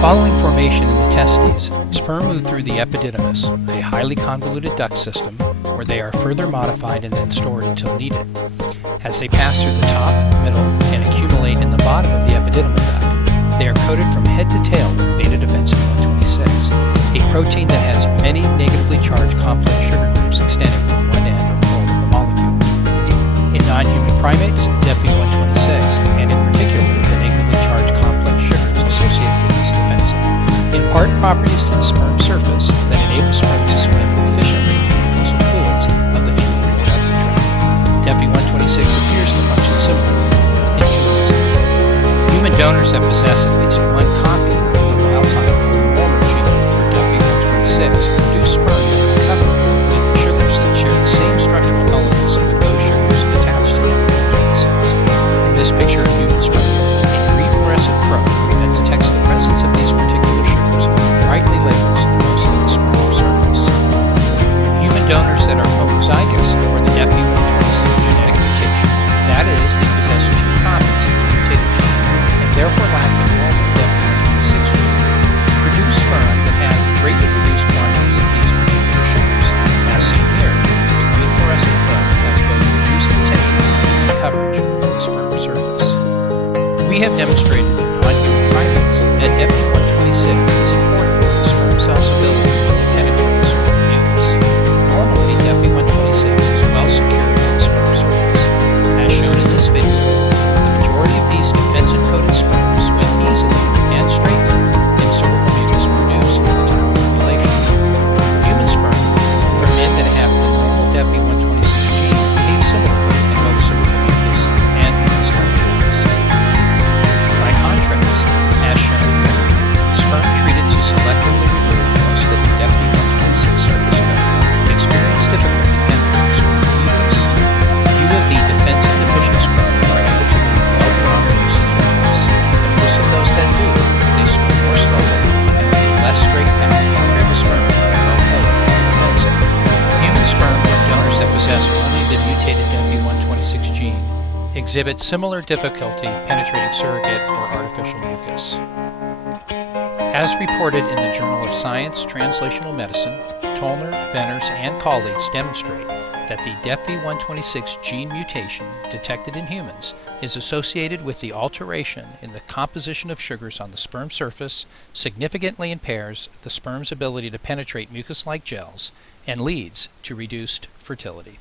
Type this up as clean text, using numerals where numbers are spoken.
Following formation in the testes, sperm move through the epididymis, a highly convoluted duct system, where they are further modified and then stored until needed. As they pass through the top, middle, and accumulate in the bottom of the epididymal duct, they are coated from head to tail with beta-defensin 126, a protein that has many negatively charged complex sugar groups extending from one end or pole of the molecule. In non-human primates, DEP126, and in particular the negatively charged complex sugars associated with this defensin, impart properties to the sperm surface that enable sperm to swim efficiently through the mucosal fluids of the female reproductive tract. DEP126 appears to function similarly in humans. Human donors that possess at least one copy of the wild-type or normal gene for DEP126 produce sperm that are covered with sugars that share the same structural elements with those sugars attached to DEP126. In this picture of human sperm, a green fluorescent probe that detects the presence of these particular sugars brightly labels most of the sperm surface. Human donors that are homozygous for the DEP126 genetic mutation, that is, they possess two copies of the mutated gene and therefore lack the normal DEP126 gene, produce sperm that have greatly reduced quantities of these particular sugars, as seen here. The green fluorescent probe has both reduced intensity and coverage of the sperm surface. We have demonstrated in non-human primates that DEP126 is important for the sperm cell's ability to penetrate certain mucus. Normally, DEP126 is well secured to the sperm surface. As shown in this video, the majority of these defensin-coated sperm swim easily and straightly in cervical mucus produced at the time of ovulation. Human sperm, from men that have the normal DEP126 gene, behave similarly in both cervical mucus and mucus-like gels. By contrast, as shown here, sperm treated to selectively remove most of the DEP126 surface coat experience difficulty penetrating cervical mucus. Few of the defensin-deficient sperm are able to move well beyond the mucin nucleus, but most of those that do, they swim more slowly and with a less straight path compared to sperm that are well-coated with defensin. Human sperm from donors that possess only the mutated DEP126 gene exhibit similar difficulty penetrating surrogate or artificial mucus. As reported in the Journal of Science Translational Medicine, Tollner, Benners, and colleagues demonstrate that the DEP126 gene mutation detected in humans is associated with the alteration in the composition of sugars on the sperm surface, significantly impairs the sperm's ability to penetrate mucus-like gels, and leads to reduced fertility.